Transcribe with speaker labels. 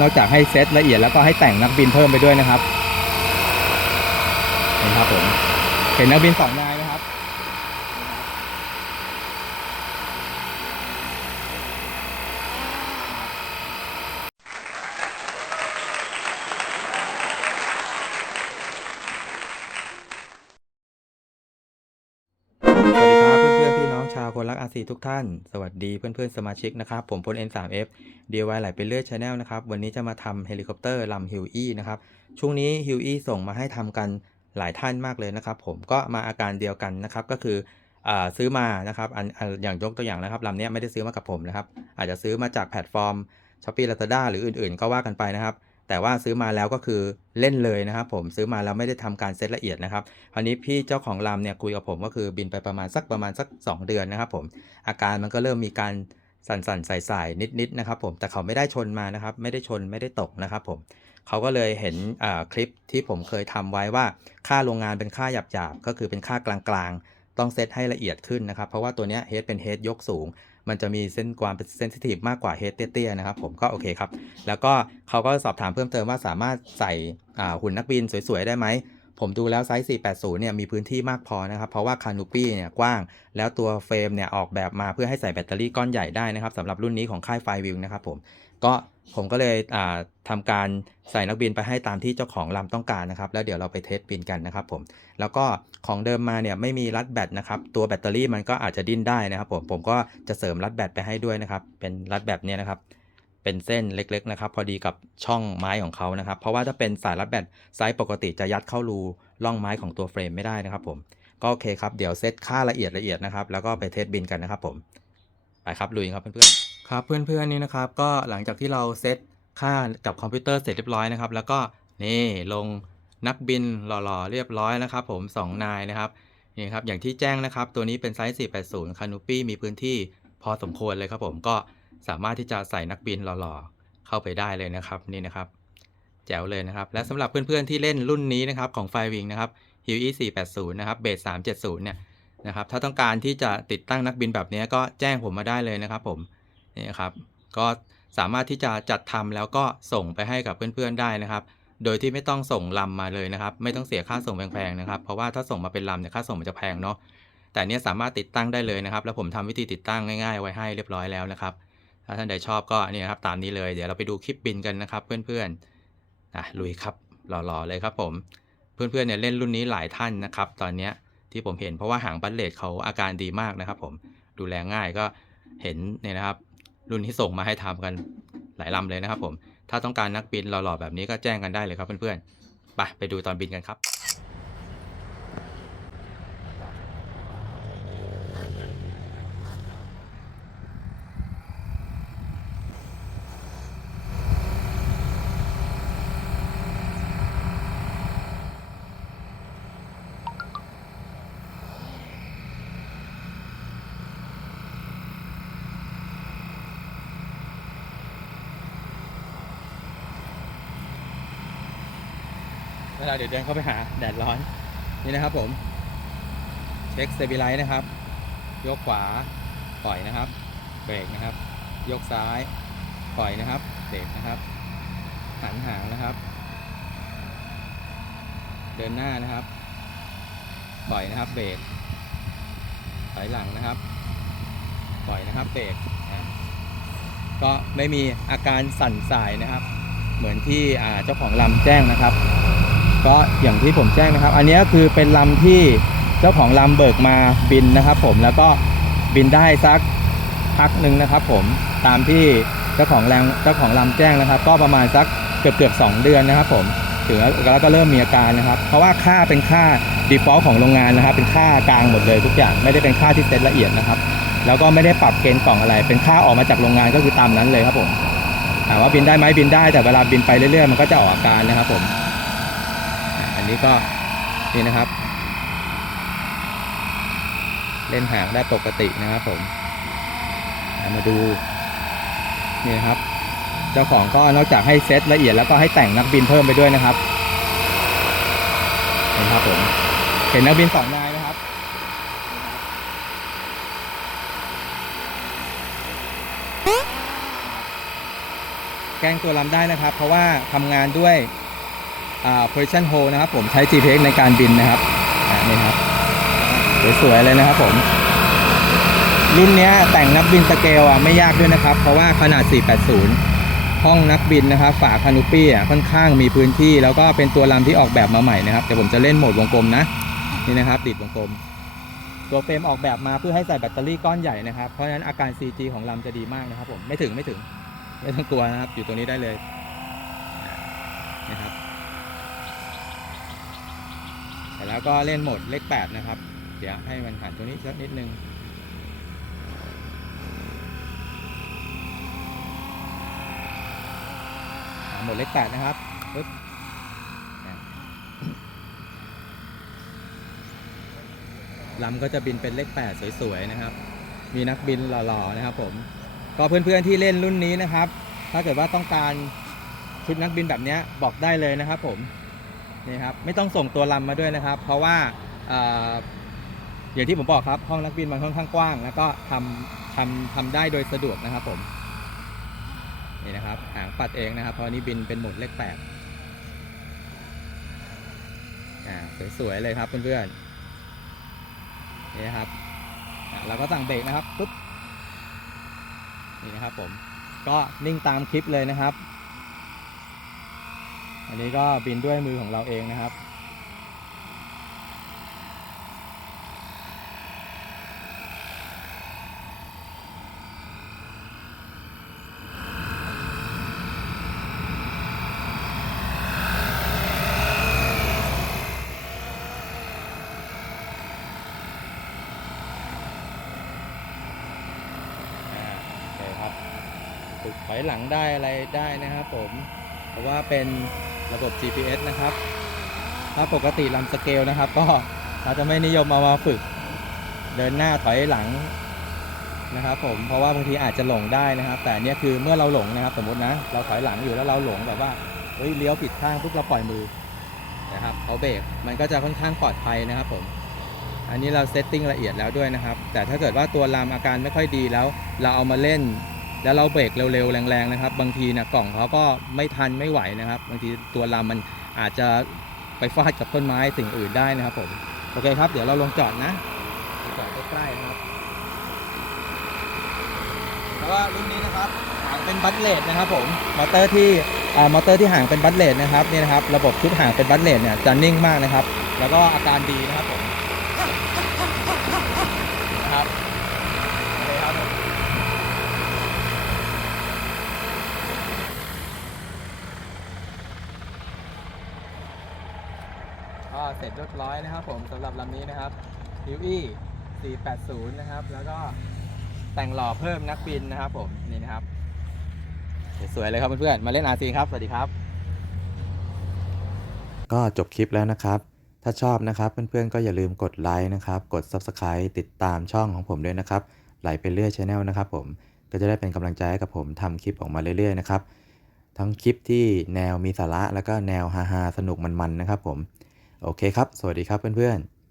Speaker 1: นอกจากให้เซตละเอียดแล้วก็ให้แต่งนักบินเพิ่มไปด้วยนะครับนี่ครับผมเห็นนักบินสองนาย อาซีทุกท่าน สวัสดีเพื่อนๆ สมาชิกนะครับ ผมพล N3F DIY ไหลไปเรื่อยชาแนลนะครับ วันนี้จะมาทำเฮลิคอปเตอร์ลำฮิวอี้นะครับ ช่วงนี้ฮิวอี้ส่งมาให้ทำกันหลายท่านมากเลยนะครับ ผมก็มาอาการเดียวกันนะครับ ก็คืออซื้อมานะครับอันอย่างยกตัวอย่างนะครับลำเนี้ยไม่ได้ซื้อมากับผมนะครับ อาจจะซื้อมาจากแพลตฟอร์ม s h อ p e e Lazada หรืออื่นๆ ก็ว่ากันไปนะครับ แต่ว่าซื้อมาแล้วก็คือเล่นเลยนะครับผมซื้อมาแล้วไม่ได้ทำการเซตละเอียดนะครับคราวนี้พี่เจ้าของลำเนี่ยคุยกับผมก็คือบินไปประมาณสักประมาณสัก 2 เดือนนะครับผมอาการมันก็เริ่มมีการสั่นๆใส่ๆนิดๆนะครับผมแต่เขาไม่ได้ชนมานะครับไม่ได้ชนไม่ได้ตกนะครับผมเขาก็เลยเห็นคลิปที่ผมเคยทำไว้ว่าค่าโรงงานเป็นค่าหยาบๆก็คือเป็นค่ากลางๆ ต้องเซตให้ละเอียดขึ้นนะครับ เพราะว่าตัวนี้เฮดเป็นเฮดยกสูง มันจะมีเส้นความเป็นเซนซิทีฟมากกว่าเฮดเตี้ยๆนะครับผมก็โอเคครับ แล้วก็เขาก็สอบถามเพิ่มเติมว่าสามารถใส่หุ่นนักบินสวยๆ ได้ไหม ผมดูแล้วไซส์ 480 เนี่ยมีพื้นที่มากพอนะครับ เพราะว่าคานูปี้เนี่ยกว้าง แล้วตัวเฟรมเนี่ยออกแบบมาเพื่อให้ใส่แบตเตอรี่ก้อนใหญ่ได้นะครับสำหรับรุ่นนี้ของค่ายไฟวิวนะครับผม ก็ผมก็เลยอ่าทำการใส่นักบินไปให้ตามที่เจ้าของลำต้องการนะครับ แล้วเดี๋ยวเราไปเทสบินกันนะครับผมแล้วก็ของเดิมมาเนี่ยไม่มีรัดแบตนะครับ ตัวแบตเตอรี่มันก็อาจจะดิ้นได้นะครับผมผมก็จะเสริมรัดแบตไปให้ด้วยนะครับ เป็นรัดแบตเนี่ยนะครับ เป็นเส้นเล็กๆนะครับ พอดีกับช่องไม้ของเขานะครับ เพราะว่าถ้าเป็นสายรัดแบตไซส์ปกติจะยัดเข้ารูร่องไม้ของตัวเฟรมไม่ได้นะครับ ผมก็โอเคครับเดี๋ยวเซตค่าละเอียดละเอียดนะครับ แล้วก็ไปเทสบินกันนะครับ ผมไปครับลุยครับเพื่อนๆ ครับเพื่อนๆนี่นะครับก็หลังจากที่เราเซตค่ากับคอมพิวเตอร์เสร็จเรียบร้อยนะครับ แล้วก็นี่ลงนักบินหล่อๆ เรียบร้อยนะครับผม2นายนะครับนี่ครับอย่างที่แจ้งนะครับ ตัวนี้เป็นไซส์ 480 คานูปี้มีพื้นที่พอสมควรเลยครับผมก็สามารถที่จะใส่นักบินหล่อๆ เข้าไปได้เลยนะครับนี่นะครับ แจ๋วเลยนะครับ และสำหรับเพื่อนๆที่เล่นรุ่นนี้นะครับของไฟวิงนะครับ h u e 480 นะครับเบส370 เนี่ยนะครับถ้าต้องการที่จะติดตั้งนักบินแบบนี้ก็แจ้งผมมาได้เลยนะครับผม นี่ครับก็สามารถที่จะจัดทำแล้วก็ส่งไปให้กับเพื่อนๆได้นะครับ โดยที่ไม่ต้องส่งลำมาเลยนะครับ ไม่ต้องเสียค่าส่งแพงๆนะครับ เพราะว่าถ้าส่งมาเป็นลำเนี่ยค่าส่งมันจะแพงเนาะแต่เนี้ยสามารถติดตั้งได้เลยนะครับ แล้วผมทำวิธีติดตั้งง่ายๆไว้ให้เรียบร้อยแล้วนะครับถ้าท่านใดชอบก็นี่ครับตามนี้เลยเดี๋ยวเราไปดูคลิปบินกันนะครับ เพื่อนๆนะลุยครับหล่อๆเลยครับผมเพื่อนๆเนี่ยเล่นรุ่นนี้หลายท่านนะครับ ตอนเนี้ยที่ผมเห็นเพราะว่าหางบัลเลตเขาอาการดีมากนะครับ ผมดูแลง่ายก็เห็นเนี่ยนะครับ รุ่นที่ส่งมาให้ทำกันหลายลำเลยนะครับผม ถ้าต้องการนักบินหล่อๆแบบนี้ก็แจ้งกันได้เลยครับเพื่อนๆ ไปไปดูตอนบินกันครับ เวลาเดี๋ยวเดินเข้าไปหาแดดร้อน นี่นะครับผม เช็คเซบิไลท์นะครับ ยกขวาปล่อยนะครับ เบรกนะครับ ยกซ้ายปล่อยนะครับ เบรกนะครับ หันหางนะครับ เดินหน้านะครับ ปล่อยนะครับ เบรกถอยหลังนะครับ ปล่อยนะครับ เบรกก็ไม่มีอาการสั่นสายนะครับ เหมือนที่เจ้าของลำแจ้งนะครับ ก็อย่างที่ผมแจ้งนะครับ อันนี้คือเป็นลำที่เจ้าของลำเบิกมาบินนะครับ ผมแล้วก็บินได้สักพักหนึ่งนะครับ ผมตามที่เจ้าของแรงเจ้าของลำแจ้งนะครับ ก็ประมาณสักเกือบเกือบสองเดือนนะครับ ผมถึงแล้วก็เริ่มมีอาการนะครับ เพราะว่าค่าเป็นค่า default ของโรงงานนะครับ เป็นค่ากลางหมดเลยทุกอย่างไม่ได้เป็นค่าที่เซตละเอียดนะครับ แล้วก็ไม่ได้ปรับเกณฑ์กล่องอะไร เป็นค่าออกมาจากโรงงานก็คือตามนั้นเลยครับผมถามว่าบินได้ไหมบินได้แต่เวลาบินไปเรื่อยๆมันก็จะออกอาการนะครับผม นี้ก็นี่นะครับ เล่นหางได้ปกตินะครับผมมาดูนี่นครับ เจ้าของก็นอกจากให้เซตละเอียดแล้วก็ให้แต่งนักบินเพิ่มไปด้วยนะครับนี่ครับผมเห็นนักบินสองนายนะครับแกล้งตัวลำได้นะครับ เพราะว่าทำงานด้วย position hold นะครับผมใช้ GPS ในการบินนะครับนี่ครับสวยๆเลยนะครับผมรุ่นเนี้ยแต่งนักบินสเกลอะไม่ยากด้วยนะครับ เพราะว่าขนาด 480 ห้องนักบินนะครับ ฝาคานูปี้อะค่อนข้างมีพื้นที่ แล้วก็เป็นตัวลำที่ออกแบบมาใหม่นะครับเดี๋ยวผมจะเล่นโหมดวงกลมนะนี่นะครับดิดวงกลม ตัวเฟรมออกแบบมาเพื่อให้ใส่แบตเตอรี่ก้อนใหญ่นะครับ เพราะฉะนั้นอาการ CG ของลำจะดีมากนะครับผมไม่ถึงไม่ถึงไม่ต้องกลัวนะครับ อยู่ตรงนี้ได้เลยนะครับ แล้วก็เล่นโหมดเลข8นะครับ เดี๋ยวให้มันหันตรงนี้สักนิดนึงโหมดเลข8นะครับปึ๊บลำก็จะบินเป็นเลข 8 สวยๆนะครับ มีนักบินหล่อๆนะครับผมก็เพื่อนๆที่เล่นรุ่นนี้นะครับ ถ้าเกิดว่าต้องการชุดนักบินแบบเนี้ยบอกได้เลยนะครับผม นี่ครับไม่ต้องส่งตัวลำมาด้วยนะครับ เพราะว่าอย่างที่ผมบอกครับ ห้องนักบินมันค่อนข้างกว้าง แล้วก็ทำทำทำได้โดยสะดวกนะครับผมนี่นะครับหางปัดเองนะครับ เพราะนี้บินเป็นหมดเลขแปดอ่าสวยๆเลยครับเพื่อนๆนี่นะครับเราก็สั่งเบรกนะครับปุ๊บนี่นะครับผมก็นิ่งตามคลิปเลยนะครับ อันนี้ก็บินด้วยมือของเราเองนะครับ โอเคครับฝึกถอยหลังได้อะไรได้นะครับผม เพราะว่าเป็นระบบ GPS นะครับ ถ้าปกติลำสเกลนะครับ ก็เราจะไม่นิยมเอามาฝึกเดินหน้าถอยหลังนะครับผมเพราะว่าบางทีอาจจะหลงได้นะครับ แต่เนี้ยคือเมื่อเราหลงนะครับ สมมตินะ เราถอยหลังอยู่แล้วเราหลงแบบว่าเฮ้ยเลี้ยวผิดข้างปุ๊บเราปล่อยมือนะครับเขาเบรกมันก็จะค่อนข้างปลอดภัยนะครับผมอันนี้เราเซตติ้งละเอียดแล้วด้วยนะครับ แต่ถ้าเกิดว่าตัวลามอาการไม่ค่อยดีแล้ว เราเอามาเล่น แล้วเราเบรกเร็วๆ แรงๆนะครับ บางทีนะกล่องเขาก็ไม่ทันไม่ไหวนะครับ บางทีตัวลามันอาจจะไปฟาดกับต้นไม้สิ่งอื่นได้นะครับผมโอเคครับ เดี๋ยวเราลงจอดนะจอดใกล้ๆนะครับแล้วก็รุ่นนี้นะครับหางเป็นบัตเลดนะครับผมมอเตอร์ที่อ่ามอเตอร์ที่หางเป็นบัตเลดนะครับนี่นะครับ ระบบชุดหางเป็นบัตเลดเนี่ยจะนิ่งมากนะครับ แล้วก็อาการดีนะครับผม นะครับโอเคครับผมก็เสร็จเรียบร้อยนะครับ ผมสำหรับลำนี้นะครับฮิวอี้480 นะครับ แล้วก็แต่งหล่อเพิ่มนักบินนะครับ ผมนี่นะครับสวยเลยครับเพื่อนๆมาเล่น RC ครับ สวัสดีครับ
Speaker 2: ก็จบคลิปแล้วนะครับ ถ้าชอบนะครับเพื่อนๆก็อย่าลืมกดไลค์นะครับ กด Subscribe ติดตามช่องของผมด้วยนะครับ ไหลไปเรื่อยช anel นะครับผมก็จะได้เป็นกำลังใจให้กับผมทำคลิปออกมาเรื่อยๆนะครับทั้งคลิปที่แนวมีสาระแล้วก็แนวฮาๆสนุกมันๆนะครับผม โอเคครับ สวัสดีครับเพื่อนๆ